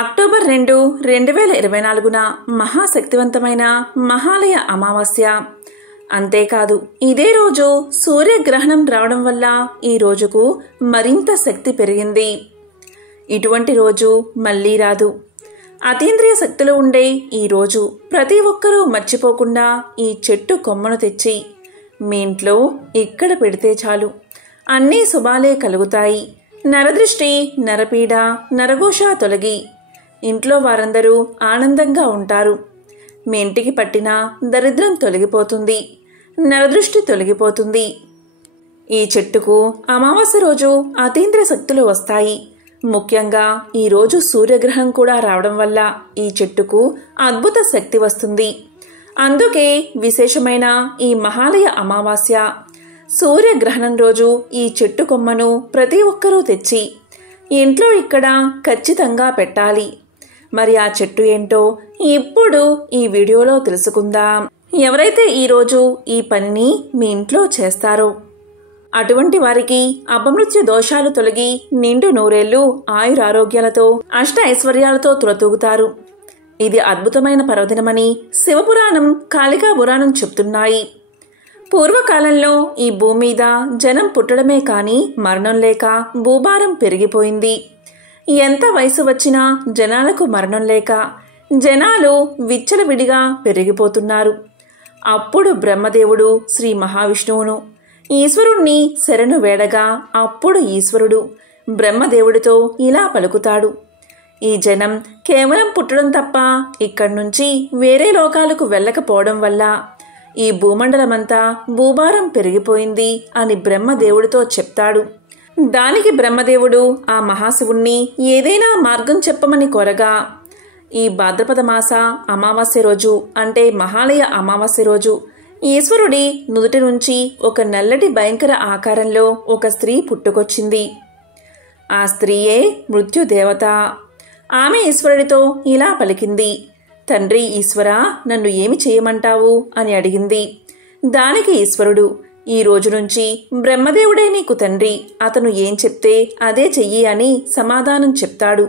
October 2, 2024న మహాశక్తివంతమైన Mahalaya అమావాస్య. అంతేకాదు ఇదే రోజు సూర్యగ్రహణం రావడం వల్ల ఈ రోజుకు మరింత శక్తి పెరిగింది. ఇటువంటి రోజు మళ్ళీ రాదు. అతీంద్రియ శక్తులు ఉండే ఈ రోజు ప్రతి ఒక్కరూ మర్చిపోకుండా ఈ చెట్టు కొమ్మను తెచ్చి మీ ఇంట్లో ఇక్కడ పెడితే చాలు, అన్నీ శుభాలే కలుగుతాయి. నరదృష్టి, నరపీడ, నరఘోష తొలగి ఇంట్లో వారందరూ ఆనందంగా ఉంటారు. మీ ఇంటికి పట్టిన దరిద్రం తొలగిపోతుంది, నరదృష్టి తొలగిపోతుంది. ఈ చెట్టుకు అమావాస్య రోజు అతీంద్రియ శక్తులు వస్తాయి. ముఖ్యంగా ఈరోజు సూర్యగ్రహణం కూడా రావడం వల్ల ఈ చెట్టుకు అద్భుత శక్తి వస్తుంది. అందుకే విశేషమైన ఈ మహాలయ అమావాస్య సూర్యగ్రహణం రోజు ఈ చెట్టు కొమ్మను ప్రతి ఒక్కరూ తెచ్చి ఇంట్లో ఇక్కడ ఖచ్చితంగా పెట్టాలి. మరి ఆ చెట్టు ఏంటో ఇప్పుడు ఈ వీడియోలో తెలుసుకుందాం. ఎవరైతే ఈరోజు ఈ పనిని మీ ఇంట్లో చేస్తారో అటువంటి వారికి అపమృత్యు దోషాలు తొలగి నిండు నూరేళ్లు ఆయురారోగ్యాలతో అష్ట ఐశ్వర్యాలతో తులతూగుతారు. ఇది అద్భుతమైన పర్వదినమని శివపురాణం, కాళికా పురాణం చెప్తున్నాయి. పూర్వకాలంలో ఈ భూమి మీద జనం పుట్టడమే కాని మరణం లేక భూభారం పెరిగిపోయింది. ఎంత వయసు వచ్చినా జనాలకు మరణం లేక జనాలు విచ్చలవిడిగా పెరిగిపోతున్నారు. అప్పుడు బ్రహ్మదేవుడు శ్రీ మహావిష్ణువును, ఈశ్వరుణ్ణి శరణు వేడగా అప్పుడు ఈశ్వరుడు బ్రహ్మదేవుడితో ఇలా పలుకుతాడు: ఈ జనం కేవలం పుట్టడం తప్ప ఇక్కడి నుంచి వేరే లోకాలకు వెళ్ళకపోవడం వల్ల ఈ భూమండలమంతా భూభారం పెరిగిపోయింది అని బ్రహ్మదేవుడితో చెప్తాడు. దానికి బ్రహ్మదేవుడు ఆ మహాశివుణ్ణి ఏదైనా మార్గం చెప్పమని కోరగా, ఈ భాద్రపద మాస అమావాస్య రోజు అంటే మహాలయ అమావాస్య రోజు ఈశ్వరుడి నుదుటి నుంచి ఒక నల్లటి భయంకర ఆకారంలో ఒక స్త్రీ పుట్టుకొచ్చింది. ఆ స్త్రీయే మృత్యుదేవత. ఆమె ఈశ్వరుడితో ఇలా పలికింది: తండ్రి ఈశ్వరా, నన్ను ఏమి చేయమంటావు అని అడిగింది. దానికి ఈశ్వరుడు, ఈ రోజు నుంచి బ్రహ్మదేవుడే నీకు తండ్రి, అతను ఏం చెప్తే అదే చెయ్యి అని సమాధానం చెప్తాడు.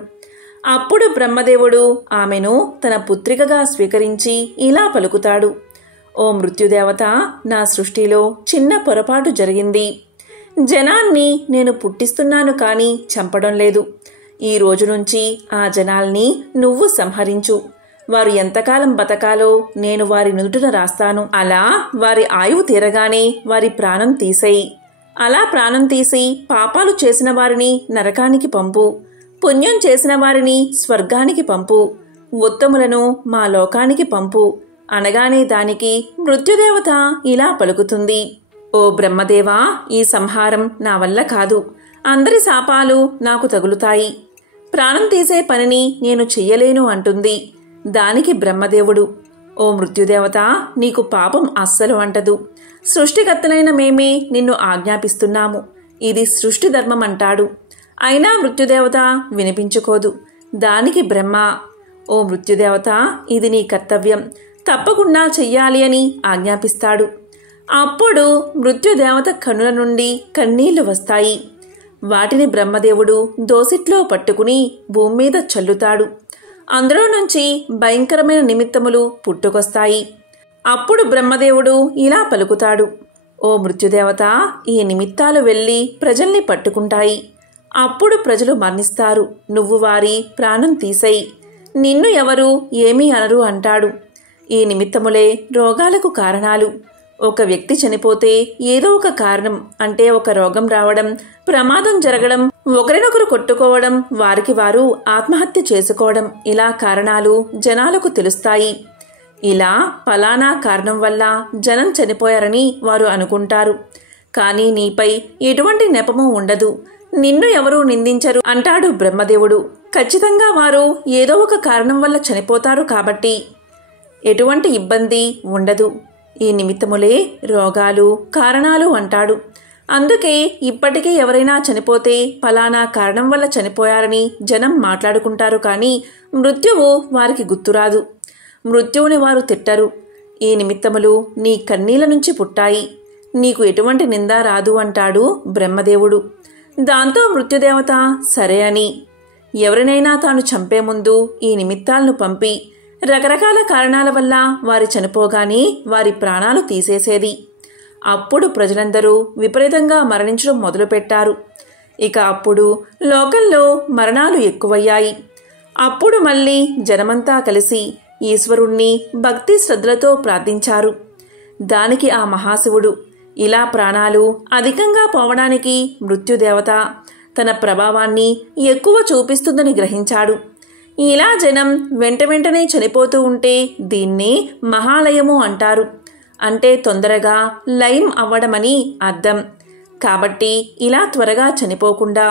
అప్పుడు బ్రహ్మదేవుడు ఆమెను తన పుత్రికగా స్వీకరించి ఇలా పలుకుతాడు: ఓ మృత్యుదేవత, నా సృష్టిలో చిన్న పొరపాటు జరిగింది. జనాన్ని నేను పుట్టిస్తున్నాను కానీ చంపడం లేదు. ఈ రోజు నుంచి ఆ జనాల్ని నువ్వు సంహరించు. వారు ఎంతకాలం బతకాలో నేను వారి నుదుటిన రాస్తాను. అలా వారి ఆయువు తీరగానే వారి ప్రాణం తీసేయి. అలా ప్రాణం తీసి పాపాలు చేసిన వారిని నరకానికి పంపు, పుణ్యం చేసిన వారిని స్వర్గానికి పంపు, ఉత్తములను మా లోకానికి పంపు అనగానే దానికి మృత్యుదేవత ఇలా పలుకుతుంది: ఓ బ్రహ్మదేవా, ఈ సంహారం నా వల్ల కాదు. అందరి శాపాలు నాకు తగులుతాయి. ప్రాణం తీసే పనిని నేను చెయ్యలేను అంటుంది. దానికి బ్రహ్మదేవుడు, ఓ మృత్యుదేవత, నీకు పాపం అస్సలు అంటదు. సృష్టికర్తలైన మేమే నిన్ను ఆజ్ఞాపిస్తున్నాము. ఇది సృష్టి ధర్మం అంటాడు. అయినా మృత్యుదేవత వినిపించుకోదు. దానికి బ్రహ్మ, ఓ మృత్యుదేవత, ఇది నీ కర్తవ్యం, తప్పకుండా చెయ్యాలి అని ఆజ్ఞాపిస్తాడు. అప్పుడు మృత్యుదేవత కన్నుల నుండి కన్నీళ్లు వస్తాయి. వాటిని బ్రహ్మదేవుడు దోసిట్లో పట్టుకుని భూమి మీద చల్లుతాడు. అందులో నుంచి భయంకరమైన నిమిత్తములు పుట్టుకొస్తాయి. అప్పుడు బ్రహ్మదేవుడు ఇలా పలుకుతాడు: ఓ మృత్యుదేవత, ఈ నిమిత్తాలు వెళ్ళి ప్రజల్ని పట్టుకుంటాయి. అప్పుడు ప్రజలు మరణిస్తారు. నువ్వు వారి ప్రాణం తీసేయి. నిన్ను ఎవరు ఏమీ అనరు అంటాడు. ఈ నిమిత్తములే రోగాలకు కారణాలు. ఒక వ్యక్తి చనిపోతే ఏదో ఒక కారణం, అంటే ఒక రోగం రావడం, ప్రమాదం జరగడం, ఒకరినొకరు కొట్టుకోవడం, వారికి వారు ఆత్మహత్య చేసుకోవడం, ఇలా కారణాలు జనాలకు తెలుస్తాయి. ఇలా ఫలానా కారణం వల్ల జనం చనిపోయారని వారు అనుకుంటారు. కానీ నీపై ఎటువంటి నెపము ఉండదు, నిన్ను ఎవరూ నిందించరు అంటాడు బ్రహ్మదేవుడు. ఖచ్చితంగా వారు ఏదో ఒక కారణం వల్ల చనిపోతారు కాబట్టి ఎటువంటి ఇబ్బంది ఉండదు. ఈ నిమిత్తములే రోగాలు కారణాలు అంటాడు. అందుకే ఇప్పటికే ఎవరైనా చనిపోతే ఫలానా కారణం వల్ల చనిపోయారని జనం మాట్లాడుకుంటారు. కానీ మృత్యువు వారికి గుర్తురాదు. మృత్యువుని వారు తిట్టరు. ఈ నిమిత్తములు నీ కన్నీళ్ల నుంచి పుట్టాయి. నీకు ఎటువంటి నింద రాదు అంటాడు బ్రహ్మదేవుడు. దాంతో మృత్యుదేవత సరే అని ఎవరినైనా తాను చంపే ముందు ఈ నిమిత్తాలను పంపి రకరకాల కారణాల వల్ల వారి చనిపోగానే వారి ప్రాణాలు తీసేసేది. అప్పుడు ప్రజలందరూ విపరీతంగా మరణించడం మొదలుపెట్టారు. ఇక అప్పుడు లోకంలో మరణాలు ఎక్కువయ్యాయి. అప్పుడు మళ్ళీ జనమంతా కలిసి ఈశ్వరుణ్ణి భక్తి శ్రద్ధలతో ప్రార్థించారు. దానికి ఆ మహాశివుడు ఇలా ప్రాణాలు అధికంగా పోవడానికి మృత్యుదేవత తన ప్రభావాన్ని ఎక్కువ చూపిస్తుందని గ్రహించాడు. ఇలా జనం వెంటనే చనిపోతూ ఉంటే దీన్ని మహాలయము అంటారు. అంటే తొందరగా లయం అవ్వడమని అర్థం. కాబట్టి ఇలా త్వరగా చనిపోకుండా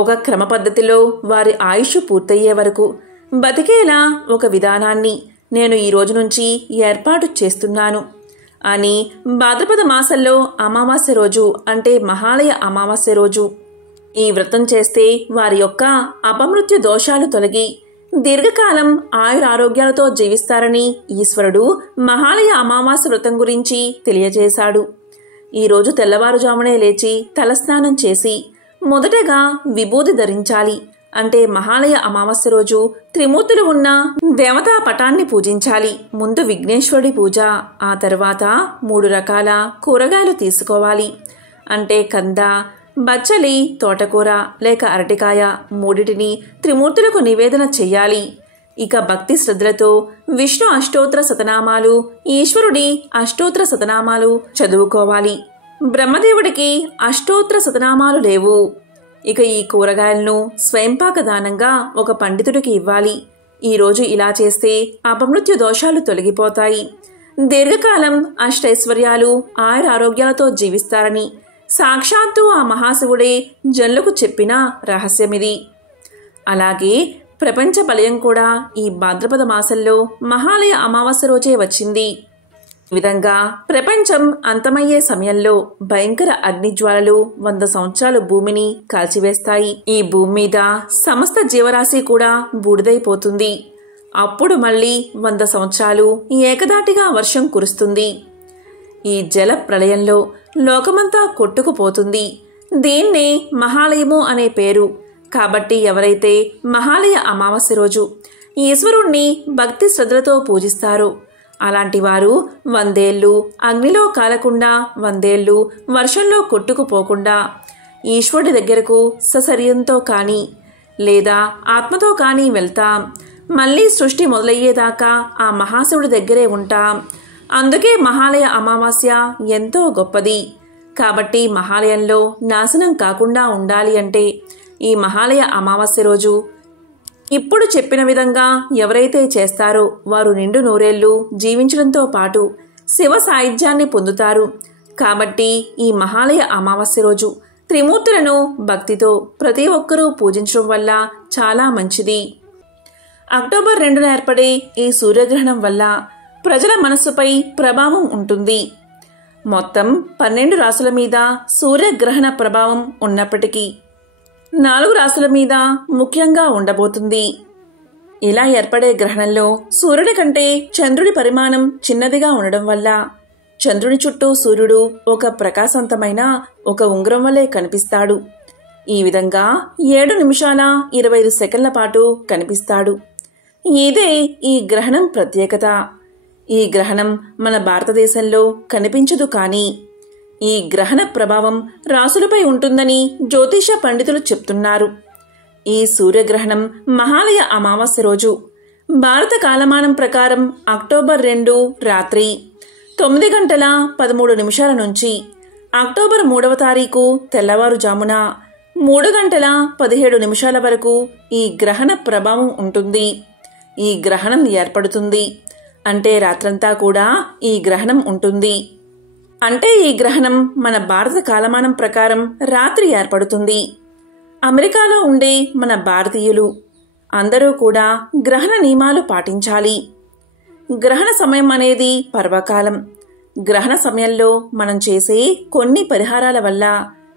ఒక క్రమ పద్ధతిలో వారి ఆయుష్ పూర్తయ్యే వరకు బతికేలా ఒక విధానాన్ని నేను ఈ రోజు నుంచి ఏర్పాటు చేస్తున్నాను అని భాద్రపద మాసంలో అమావాస్య రోజు అంటే మహాలయ అమావాస్య రోజు ఈ వ్రతం చేస్తే వారి యొక్క అపమృత్యు దోషాలు తొలగి దీర్ఘకాలం ఆయురారోగ్యాలతో జీవిస్తారని ఈశ్వరుడు మహాలయ అమావాస్య వ్రతం గురించి తెలియజేశాడు. ఈరోజు తెల్లవారుజామునే లేచి తలస్నానం చేసి మొదటగా విభూది ధరించాలి. అంటే మహాలయ అమావాస్య రోజు త్రిమూర్తులు ఉన్న దేవతా పటాన్ని పూజించాలి. ముందు విఘ్నేశ్వరుడి పూజ, ఆ తర్వాత 3 రకాల కూరగాయలు తీసుకోవాలి. అంటే కంద, బచ్చలి, తోటకూర లేక అరటికాయ మూడిటిని త్రిమూర్తులకు నివేదన చెయ్యాలి. ఇక భక్తి శ్రద్ధలతో విష్ణు అష్టోత్తర శతనామాలు, ఈశ్వరుడి అష్టోత్తర శతనామాలు చదువుకోవాలి. బ్రహ్మదేవుడికి అష్టోత్తర శతనామాలు లేవు. ఇక ఈ కూరగాయలను స్వయంపాక దానంగా ఒక పండితుడికి ఇవ్వాలి. ఈరోజు ఇలా చేస్తే అపమృత్యు దోషాలు తొలగిపోతాయి. దీర్ఘకాలం అష్టైశ్వర్యాలు ఆయురారోగ్యాలతో జీవిస్తారని సాక్షాత్తు ఆ మహాశివుడే జనులకు చెప్పిన రహస్యమిది. అలాగే ప్రపంచ ప్రళయం కూడా ఈ భాద్రపద మాసంలో మహాలయ అమావాస్య రోజే వచ్చింది. ఈ విధంగా ప్రపంచం అంతమయ్యే సమయంలో భయంకర అగ్నిజ్వాలలు 100 సంవత్సరాలు భూమిని కాల్చివేస్తాయి. ఈ భూమి మీద సమస్త జీవరాశి కూడా బూడిదైపోతుంది. అప్పుడు మళ్ళీ 100 సంవత్సరాలు ఏకదాటిగా వర్షం కురుస్తుంది. ఈ జల ప్రళయంలో లోకమంతా కొట్టుకుపోతుంది. దీన్నే మహాలయము అనే పేరు. కాబట్టి ఎవరైతే మహాలయ అమావాస్య రోజు ఈశ్వరుణ్ణి భక్తి శ్రద్ధలతో పూజిస్తారో అలాంటి వారు 100 ఏళ్ళు అగ్నిలో కాలకుండా 100 ఏళ్ళు వర్షంలో కొట్టుకుపోకుండా ఈశ్వరుడి దగ్గరకు సశరీరంతో కానీ లేదా ఆత్మతో కానీ వెళ్తాం. మళ్ళీ సృష్టి మొదలయ్యేదాకా ఆ మహాశివుడి దగ్గరే ఉంటాం. అందుకే మహాలయ అమావాస్య ఎంతో గొప్పది. కాబట్టి మహాలయంలో నాశనం కాకుండా ఉండాలి అంటే ఈ మహాలయ అమావాస్య రోజు ఇప్పుడు చెప్పిన విధంగా ఎవరైతే చేస్తారో వారు నిండు నూరేళ్లు జీవించడంతో పాటు శివ సాయుధ్యాన్ని పొందుతారు. కాబట్టి ఈ మహాలయ అమావాస్య రోజు త్రిమూర్తులను భక్తితో ప్రతి ఒక్కరూ పూజించడం వల్ల చాలా మంచిది. అక్టోబర్ 2న ఏర్పడే ఈ సూర్యగ్రహణం వల్ల ప్రజల మనస్సుపై ప్రభావం ఉంటుంది. మొత్తం 12 రాశుల మీద సూర్యగ్రహణ ప్రభావం ఉన్నప్పటికీ 4 రాశుల మీద ముఖ్యంగా ఉండబోతుంది. ఇలా ఏర్పడే గ్రహణంలో సూర్యుడి కంటే చంద్రుడి పరిమాణం చిన్నదిగా ఉండడం వల్ల చంద్రుని చుట్టూ సూర్యుడు ఒక ప్రకాశవంతమైన ఒక ఉంగరం వలె కనిపిస్తాడు. ఈ విధంగా 7 నిమిషాల 25 సెకన్ల పాటు కనిపిస్తాడు. ఇదే ఈ గ్రహణం ప్రత్యేకత. ఈ గ్రహణం మన భారతదేశంలో కనిపించదు. కానీ ఈ గ్రహణ ప్రభావం రాశులపై ఉంటుందని జ్యోతిష పండితులు చెప్తున్నారు. ఈ సూర్యగ్రహణం మహాలయ అమావాస్య రోజు భారత కాలమానం ప్రకారం అక్టోబర్ 2 రాత్రి 9 గంటల 13 నిమిషాల నుంచి అక్టోబర్ 3వ తారీఖు తెల్లవారుజామున 3 గంటల 17 నిమిషాల వరకు ఈ గ్రహణ ప్రభావం ఉంటుంది. ఈ గ్రహణం ఏర్పడుతుంది. అంటే రాత్రంతా కూడా ఈ గ్రహణం ఉంటుంది. అంటే ఈ గ్రహణం మన భారత కాలమానం ప్రకారం రాత్రి ఏర్పడుతుంది. అమెరికాలో ఉండే మన భారతీయులు అందరూ కూడా గ్రహణ నియమాలు పాటించాలి. గ్రహణ సమయం అనేది పర్వకాలం. గ్రహణ సమయంలో మనం చేసే కొన్ని పరిహారాల వల్ల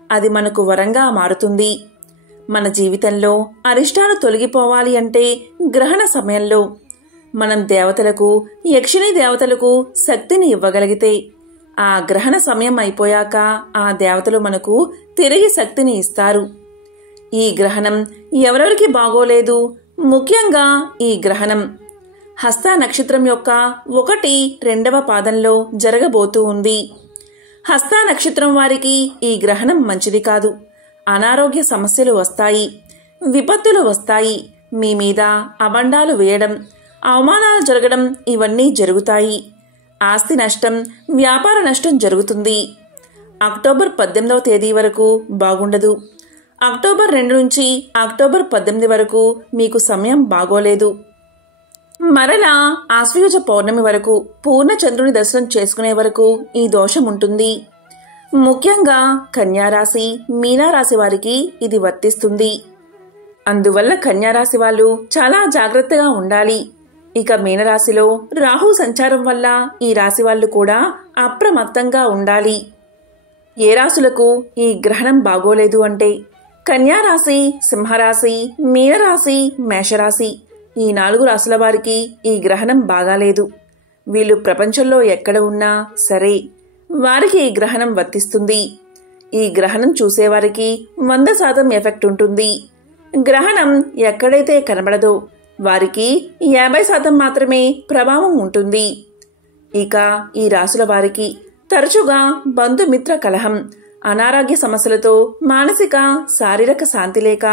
అది మనకు వరంగా మారుతుంది. మన జీవితంలో అరిష్టాలు తొలగిపోవాలి అంటే గ్రహణ సమయంలో మనం దేవతలకు, యక్షిణీ దేవతలకు శక్తిని ఇవ్వగలిగితే ఆ గ్రహణ సమయం అయిపోయాక ఆ దేవతలు మనకు తిరిగి శక్తిని ఇస్తారు. ఈ గ్రహణం ఎవరెవరికి బాగోలేదు. ముఖ్యంగా ఈ గ్రహణం హస్త నక్షత్రం యొక్క 1, 2వ పాదంలో జరగబోతూ ఉంది. హస్త నక్షత్రం వారికి ఈ గ్రహణం మంచిది కాదు. అనారోగ్య సమస్యలు వస్తాయి, విపత్తులు వస్తాయి, మీ మీద అబండాలు వేయడం, అవమానాలు జరగడం ఇవన్నీ జరుగుతాయి. ఆస్తి నష్టం, వ్యాపార నష్టం జరుగుతుంది. అక్టోబర్ 18వ తేదీ వరకు బాగుండదు. అక్టోబర్ 2 నుంచి అక్టోబర్ 18 వరకు మీకు సమయం బాగోలేదు. మరలా ఆశ్వయుజ పౌర్ణమి వరకు పూర్ణ చంద్రుని దర్శనం చేసుకునే వరకు ఈ దోషం ఉంటుంది. ముఖ్యంగా కన్యారాశి, మీనారాశి వారికి ఇది వర్తిస్తుంది. అందువల్ల కన్యారాశి వాళ్ళు చాలా జాగ్రత్తగా ఉండాలి. ఇక మీనరాశిలో రాహు సంచారం వల్ల ఈ రాశి వాళ్ళు కూడా అప్రమత్తంగా ఉండాలి. ఏ రాశులకు ఈ గ్రహణం బాగోలేదు అంటే కన్యారాశి, సింహరాశి, మీనరాశి, మేషరాశి ఈ 4 రాశుల వారికి ఈ గ్రహణం బాగాలేదు. వీళ్ళు ప్రపంచంలో ఎక్కడ ఉన్నా సరే వారికి ఈ గ్రహణం వర్తిస్తుంది. ఈ గ్రహణం చూసేవారికి 100% ఎఫెక్ట్ ఉంటుంది. గ్రహణం ఎక్కడైతే కనబడదో వారికి 50% మాత్రమే ప్రభావం ఉంటుంది. ఇక ఈ రాశుల వారికి తరచుగా బంధుమిత్ర కలహం, అనారోగ్య సమస్యలతో మానసిక, శారీరక శాంతి లేక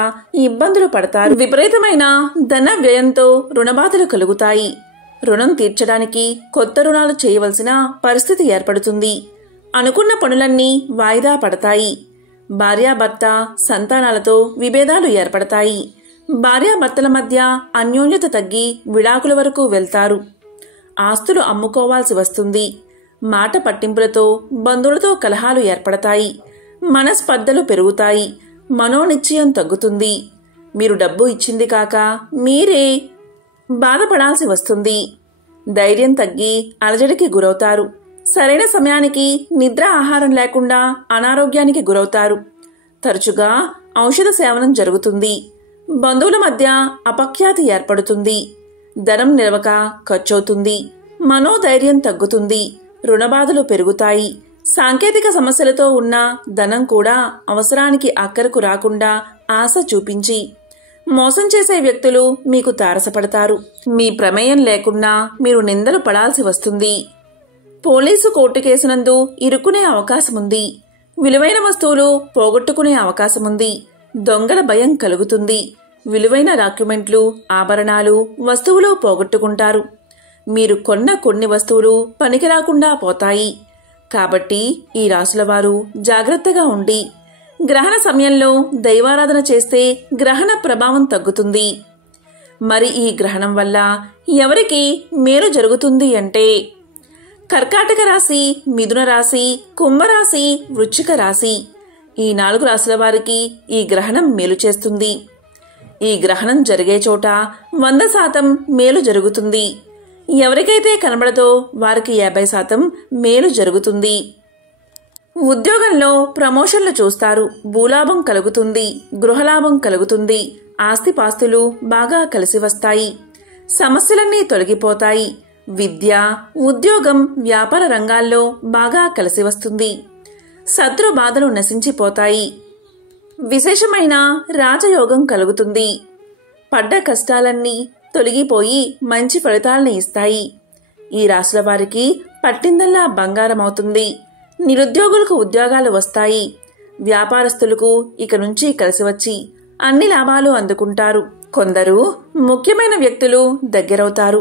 ఇబ్బందులు పడతారు. విపరీతమైన ధన వ్యయంతో రుణబాధలు కలుగుతాయి. రుణం తీర్చడానికి కొత్త రుణాలు చేయవలసిన పరిస్థితి ఏర్పడుతుంది. అనుకున్న పనులన్నీ వాయిదా పడతాయి. భార్యాభర్త, సంతానాలతో విభేదాలు ఏర్పడతాయి. భార్యాభర్తల మధ్య అన్యోన్యత తగ్గి విడాకుల వరకు వెళ్తారు. ఆస్తులు అమ్ముకోవాల్సి వస్తుంది. మాట పట్టింపులతో బంధువులతో కలహాలు ఏర్పడతాయి. మనస్పర్ధలు పెరుగుతాయి. మనోనిశ్చయం తగ్గుతుంది. మీరు డబ్బు ఇచ్చింది కాక మీరే బాధపడాల్సి వస్తుంది. ధైర్యం తగ్గి అలజడికి గురవుతారు. సరైన సమయానికి నిద్ర, ఆహారం లేకుండా అనారోగ్యానికి గురవుతారు. తరచుగా ఔషధ సేవనం జరుగుతుంది. బంధువుల మధ్య అపఖ్యాతి ఏర్పడుతుంది. ధనం నిలవక ఖర్చవుతుంది. మనోధైర్యం తగ్గుతుంది. రుణబాధలు పెరుగుతాయి. సాంకేతిక సమస్యలతో ఉన్న ధనం కూడా అవసరానికి అక్కరకు రాకుండా ఆశ చూపించి మోసం చేసే వ్యక్తులు మీకు తారసపడతారు. మీ ప్రమేయం లేకున్నా మీరు నిందలు పడాల్సి వస్తుంది. పోలీసు కోర్టు కేసునందు ఇరుక్కునే అవకాశముంది. విలువైన వస్తువులు పోగొట్టుకునే అవకాశముంది. దొంగల భయం కలుగుతుంది. విలువైన డాక్యుమెంట్లు, ఆభరణాలు, వస్తువులు పోగొట్టుకుంటారు. మీరు కొన్న కొన్ని వస్తువులు పనికిరాకుండా పోతాయి. కాబట్టి ఈ రాశుల వారు జాగ్రత్తగా ఉండి గ్రహణ సమయంలో దైవారాధన చేస్తే గ్రహణ ప్రభావం తగ్గుతుంది. మరి ఈ గ్రహణం వల్ల ఎవరికి మేలు జరుగుతుంది అంటే కర్కాటక రాశి, మిథున రాశి, కుంభరాశి, వృశ్చిక రాశి ఈ 4 రాశుల వారికి ఈ గ్రహణం మేలు చేస్తుంది. ఈ గ్రహణం జరిగే చోట 100% మేలు జరుగుతుంది. ఎవరికైతే కనబడదో వారికి 50% మేలు జరుగుతుంది. ఉద్యోగంలో ప్రమోషన్లు చూస్తారు. భూలాభం కలుగుతుంది. గృహలాభం కలుగుతుంది. ఆస్తిపాస్తులు బాగా కలిసి వస్తాయి. సమస్యలన్నీ తొలగిపోతాయి. విద్య, ఉద్యోగం, వ్యాపార రంగాల్లో బాగా కలిసి వస్తుంది. శత్రు బాధలు నశించిపోతాయి. విశేషమైన రాజయోగం కలుగుతుంది. పడ్డ కష్టాలన్నీ తొలగిపోయి మంచి ఫలితాలను ఇస్తాయి. ఈ రాశుల వారికి పట్టిందల్లా బంగారం అవుతుంది. నిరుద్యోగులకు ఉద్యోగాలు వస్తాయి. వ్యాపారస్తులకు ఇక నుంచి కలిసి వచ్చి అన్ని లాభాలు అందుకుంటారు. కొందరు ముఖ్యమైన వ్యక్తులు దగ్గరవుతారు.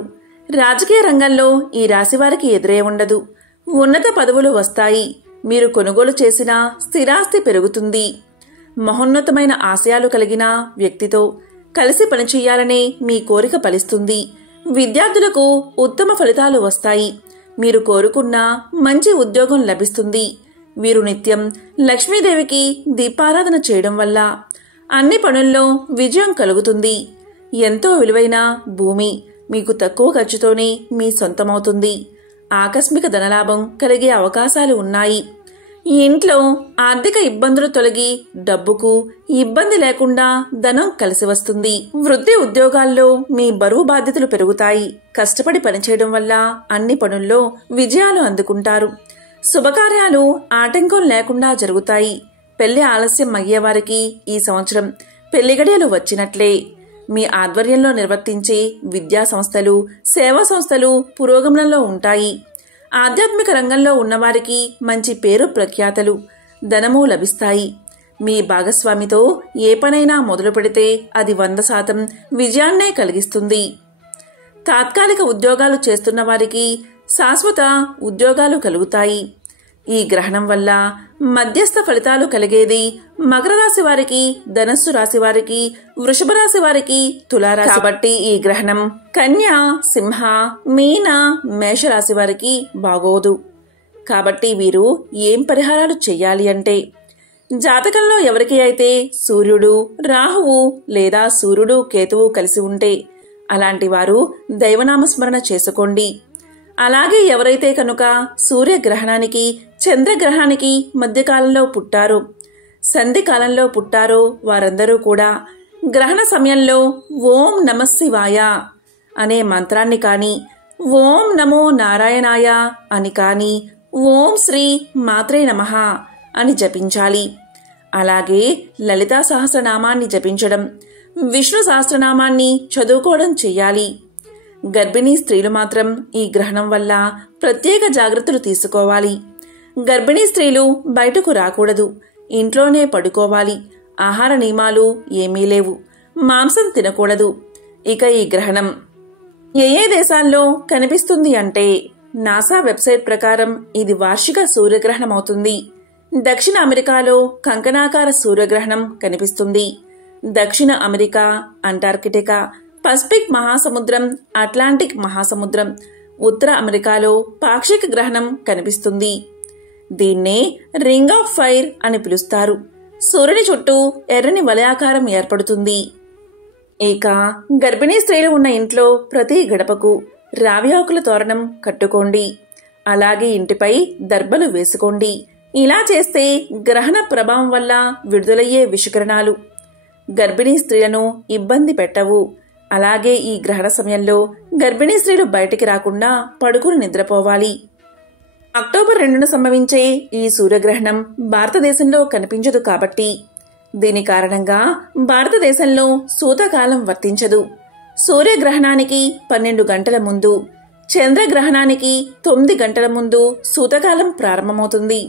రాజకీయ రంగంలో ఈ రాశి వారికి ఎదురే ఉండదు. ఉన్నత పదవులు వస్తాయి. మీరు కొనుగోలు చేసిన స్థిరాస్తి పెరుగుతుంది. మహోన్నతమైన ఆశయాలు కలిగిన వ్యక్తితో కలిసి పనిచేయాలనే మీ కోరిక ఫలిస్తుంది. విద్యార్థులకు ఉత్తమ ఫలితాలు వస్తాయి. మీరు కోరుకున్న మంచి ఉద్యోగం లభిస్తుంది. వీరు నిత్యం లక్ష్మీదేవికి దీపారాధన చేయడం వల్ల అన్ని పనుల్లో విజయం కలుగుతుంది. ఎంతో విలువైన భూమి మీకు తక్కువ ఖర్చుతోనే మీ సొంతమవుతుంది. ఆకస్మిక ధనలాభం కలిగే అవకాశాలు ఉన్నాయి. ఈ ఇంట్లో ఆర్థిక ఇబ్బందులు తొలగి డబ్బుకు ఇబ్బంది లేకుండా ధనం కలిసి వస్తుంది. వృత్తి ఉద్యోగాల్లో మీ బరువు బాధ్యతలు పెరుగుతాయి. కష్టపడి పనిచేయడం వల్ల అన్ని పనుల్లో విజయాలు అందుకుంటారు. శుభకార్యాలు ఆటంకం లేకుండా జరుగుతాయి. పెళ్లి ఆలస్యం అయ్యేవారికి ఈ సంవత్సరం పెళ్లిగడియలు వచ్చినట్లే. మీ ఆధ్వర్యంలో నిర్వర్తించే విద్యా సంస్థలు, సేవా సంస్థలు పురోగమనంలో ఉంటాయి. ఆధ్యాత్మిక రంగంలో ఉన్నవారికి మంచి పేరు ప్రఖ్యాతలు, ధనము లభిస్తాయి. మీ భాగస్వామితో ఏ పనైనా మొదలు పెడితే అది 100% విజయాన్నే కలిగిస్తుంది. తాత్కాలిక ఉద్యోగాలు చేస్తున్న వారికి శాశ్వత ఉద్యోగాలు కలుగుతాయి. ఈ గ్రహణం వల్ల మధ్యస్థ ఫలితాలు కలిగేది మకర రాశి వారికి, ధనస్సు రాశి వారికి, వృషభ రాశి వారికి, తులారాశి. కాబట్టి ఈ గ్రహణం కన్య, సింహ, మీన, మేషరాశి వారికి బాగోదు. కాబట్టి వీరు ఏం పరిహారాలు చెయ్యాలి అంటే, జాతకంలో ఎవరికి అయితే సూర్యుడు, రాహువు లేదా సూర్యుడు, కేతువు కలిసి ఉంటే అలాంటి వారు దైవనామస్మరణ చేసుకోండి. అలాగే ఎవరైతే కనుక సూర్యగ్రహణానికి, చంద్రగ్రహణానికి మధ్యకాలంలో పుట్టారో, సంధి కాలంలో పుట్టారో వారందరూ కూడా గ్రహణ సమయంలో ఓం నమః శివాయ అనే మంత్రాన్ని కానీ, ఓం నమో నారాయణాయ అని కానీ, ఓం శ్రీ మాత్రే నమః అని జపించాలి. అలాగే లలితా సహస్రనామాన్ని జపించడం, విష్ణు సహస్రనామాన్ని చదువుకోవడం చెయ్యాలి. గర్భిణీ స్త్రీలు మాత్రం ఈ గ్రహణం వల్ల ప్రత్యేక జాగ్రత్తలు తీసుకోవాలి. గర్భిణీ స్త్రీలు బయటకు రాకూడదు, ఇంట్లోనే పడుకోవాలి. ఆహార నియమాలు ఏమీ లేవు, మాంసం తినకూడదు. ఇక ఈ గ్రహణం ఏ దేశాల్లో కనిపిస్తుంది అంటే, నాసా వెబ్సైట్ ప్రకారం ఇది వార్షిక సూర్యగ్రహణం అవుతుంది. దక్షిణ అమెరికాలో కంకణాకార సూర్యగ్రహణం కనిపిస్తుంది. దక్షిణ అమెరికా, అంటార్కిటికా, పసిఫిక్ మహాసముద్రం, అట్లాంటిక్ మహాసముద్రం, ఉత్తర అమెరికాలో పాక్షిక గ్రహణం కనిపిస్తుంది. దీన్నే రింగ్ ఆఫ్ ఫైర్ అని పిలుస్తారు. సూర్యుని చుట్టూ ఎర్రని వలయాకారం ఏర్పడుతుంది. ఇక గర్భిణీ స్త్రీలు ఉన్న ఇంట్లో ప్రతి గడపకు రావి ఆకుల తోరణం కట్టుకోండి. అలాగే ఇంటిపై దర్బలు వేసుకోండి. ఇలా చేస్తే గ్రహణ ప్రభావం వల్ల విడుదలయ్యే విషకిరణాలు గర్భిణీ స్త్రీలను ఇబ్బంది పెట్టవు. అలాగే ఈ గ్రహణ సమయంలో గర్భిణీ స్త్రీలు బయటికి రాకుండా పడుకుని నిద్రపోవాలి. అక్టోబర్ 2న సంభవించే ఈ సూర్యగ్రహణం భారతదేశంలో కనిపించదు. కాబట్టి దీని కారణంగా భారతదేశంలో సూతకాలం వర్తించదు. సూర్యగ్రహణానికి 12 గంటల ముందు, చంద్రగ్రహణానికి 9 గంటల ముందు సూతకాలం ప్రారంభమవుతుంది.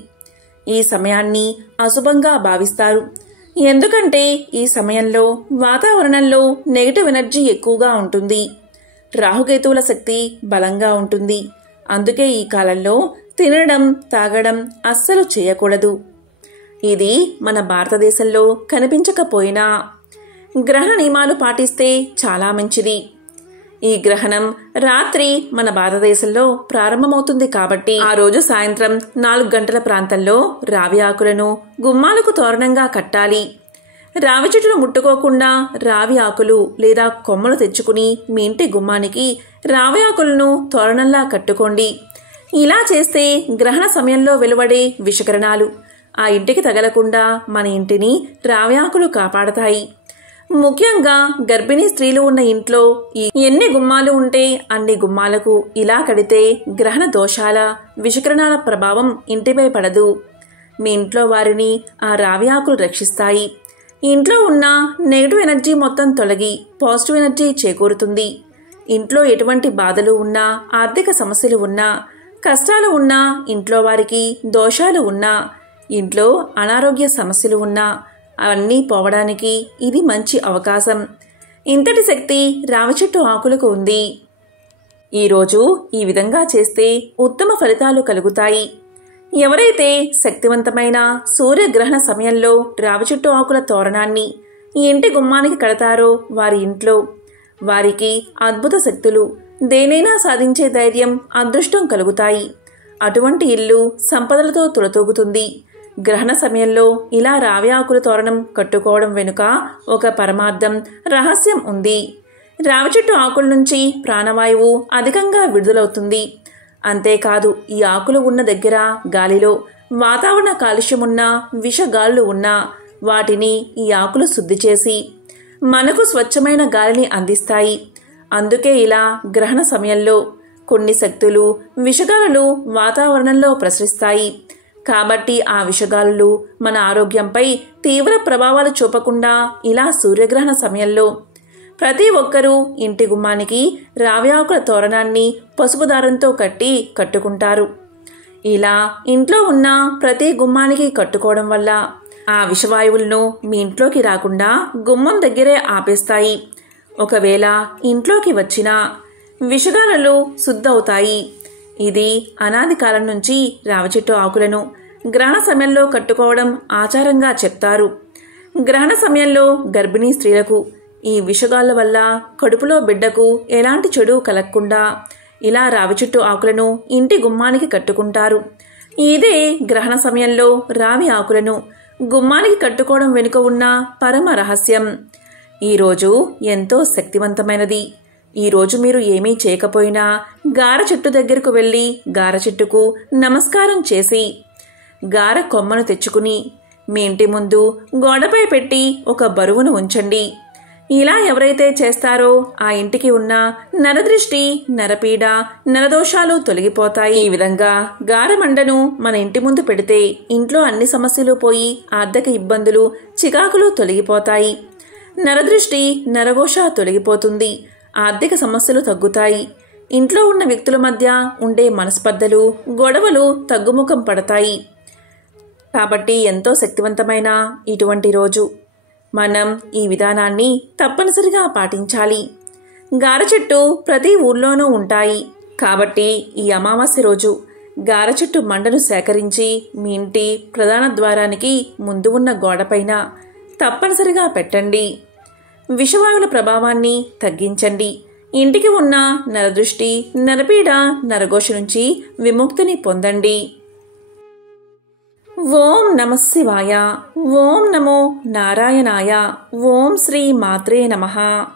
ఈ సమయాన్ని అశుభంగా భావిస్తారు. ఎందుకంటే ఈ సమయంలో వాతావరణంలో నెగటివ్ ఎనర్జీ ఎక్కువగా ఉంటుంది. రాహుకేతువుల శక్తి బలంగా ఉంటుంది. అందుకే ఈ కాలంలో తినడం, తాగడం అస్సలు చేయకూడదు. ఇది మన భారతదేశంలో కనిపించకపోయినా గ్రహణ నియమాలు పాటిస్తే చాలా మంచిది. ఈ గ్రహణం రాత్రి మన భారతదేశంలో ప్రారంభమవుతుంది. కాబట్టి ఆ రోజు సాయంత్రం 4 గంటల ప్రాంతంలో రావి ఆకులను గుమ్మాలకు తోరణంగా కట్టాలి. రావి చెట్టును ముట్టుకోకుండా రావి ఆకులు లేదా కొమ్మలు తెచ్చుకుని మీ ఇంటి గుమ్మానికి రావి ఆకులను తోరణంలా కట్టుకోండి. ఇలా చేస్తే గ్రహణ సమయంలో వెలువడే విషకిరణాలు ఆ ఇంటికి తగలకుండా మన ఇంటిని రావి ఆకులు కాపాడతాయి. ముఖ్యంగా గర్భిణీ స్త్రీలు ఉన్న ఇంట్లో ఎన్ని గుమ్మాలు ఉంటే అన్ని గుమ్మాలకు ఇలా కడితే గ్రహణ దోషాల, విషకిరణాల ప్రభావం ఇంటిపై పడదు. మీ ఇంట్లో వారిని ఆ రావి ఆకులు రక్షిస్తాయి. ఇంట్లో ఉన్న నెగటివ్ ఎనర్జీ మొత్తం తొలగి పాజిటివ్ ఎనర్జీ చేకూరుతుంది. ఇంట్లో ఎటువంటి బాధలు ఉన్నా, ఆర్థిక సమస్యలు ఉన్నా, కష్టాలు ఉన్నా, ఇంట్లో వారికి దోషాలు ఉన్నా, ఇంట్లో అనారోగ్య సమస్యలు ఉన్నా అవన్నీ పోవడానికి ఇది మంచి అవకాశం. ఇంతటి శక్తి రావి చెట్టు ఆకులకు ఉంది. ఈరోజు ఈ విధంగా చేస్తే ఉత్తమ ఫలితాలు కలుగుతాయి. ఎవరైతే శక్తివంతమైన సూర్యగ్రహణ సమయంలో రావి చెట్టు ఆకుల తోరణాన్ని ఈ ఇంటి గుమ్మానికి కడతారో వారి ఇంట్లో వారికి అద్భుత శక్తులు, దేనైనా సాధించే ధైర్యం, అదృష్టం కలుగుతాయి. అటువంటి ఇల్లు సంపదలతో తులతూగుతుంది. గ్రహణ సమయంలో ఇలా రావి ఆకుల తోరణం కట్టుకోవడం వెనుక ఒక పరమార్థం, రహస్యం ఉంది. రావి చెట్టు ఆకుల నుంచి ప్రాణవాయువు అధికంగా విడుదలవుతుంది. అంతేకాదు ఈ ఆకులు ఉన్న దగ్గర గాలిలో వాతావరణ కాలుష్యం ఉన్న విషగాళ్ళు ఉన్నా వాటిని ఈ ఆకులు శుద్ధి చేసి మనకు స్వచ్ఛమైన గాలిని అందిస్తాయి. అందుకే ఇలా గ్రహణ సమయంలో కొన్ని శక్తులు, విషగాలులు వాతావరణంలో ప్రసరిస్తాయి. కాబట్టి ఆ విషగాలులు మన ఆరోగ్యంపై తీవ్ర ప్రభావాలు చూపకుండా ఇలా సూర్యగ్రహణ సమయంలో ప్రతి ఒక్కరూ ఇంటి గుమ్మానికి రావి ఆకుల తోరణాన్ని పసుపు దారంతో కట్టుకుంటారు. ఇలా ఇంట్లో ఉన్న ప్రతి గుమ్మానికి కట్టుకోవడం వల్ల ఆ విషవాయువులను మీ ఇంట్లోకి రాకుండా గుమ్మం దగ్గరే ఆపేస్తాయి. ఒకవేళ ఇంట్లోకి వచ్చినా విషగాలులు శుద్ధవుతాయి. ఇది అనాది కాలం నుంచి రావి చెట్టు ఆకులను గ్రహణ సమయంలో కట్టుకోవడం ఆచారంగా చెప్తారు. గ్రహణ సమయంలో గర్భిణీ స్త్రీలకు ఈ విషగాళ్ళ వల్ల కడుపులో బిడ్డకు ఎలాంటి చెడు కలగకుండా ఇలా రావి చెట్టు ఆకులను ఇంటి గుమ్మానికి కట్టుకుంటారు. ఇదే గ్రహణ సమయంలో రావి ఆకులను గుమ్మానికి కట్టుకోవడం వెనుక ఉన్న పరమ రహస్యం. ఈరోజు ఎంతో శక్తివంతమైనది. ఈరోజు మీరు ఏమీ చేయకపోయినా గార చెట్టు దగ్గరకు వెళ్ళి గార చెట్టుకు నమస్కారం చేసి గార కొమ్మను తెచ్చుకుని మీ ఇంటి ముందు గోడపై పెట్టి ఒక బరువును ఉంచండి. ఇలా ఎవరైతే చేస్తారో ఆ ఇంటికి ఉన్న నరదృష్టి, నరపీడ, నరదోషాలు తొలగిపోతాయి. ఈ విధంగా గారమండను మన ఇంటి ముందు పెడితే ఇంట్లో అన్ని సమస్యలు పోయి ఆర్థిక ఇబ్బందులు, చికాకులు తొలగిపోతాయి. నరదృష్టి, నరఘోష తొలగిపోతుంది. ఆర్థిక సమస్యలు తగ్గుతాయి. ఇంట్లో ఉన్న వ్యక్తుల మధ్య ఉండే మనస్పర్ధలు, గొడవలు తగ్గుముఖం పడతాయి. కాబట్టి ఎంతో శక్తివంతమైన ఇటువంటి రోజు మనం ఈ విధానాన్ని తప్పనిసరిగా పాటించాలి. గార చెట్టు ప్రతి ఊర్లోనూ ఉంటాయి. కాబట్టి ఈ అమావాస్య రోజు గార చెట్టు మండను సేకరించి మీ ఇంటి ప్రధాన ద్వారానికి ముందు ఉన్న గోడపైన తప్పనిసరిగా పెట్టండి. విషవాయువుల ప్రభావాన్ని తగ్గించండి. ఇంటికి ఉన్న నరదృష్టి, నరపీడ, నరఘోష నుంచి విముక్తిని పొందండి. ఓం నమః శివాయ. ఓం నమో నారాయణాయ. ఓం శ్రీ మాత్రే నమః.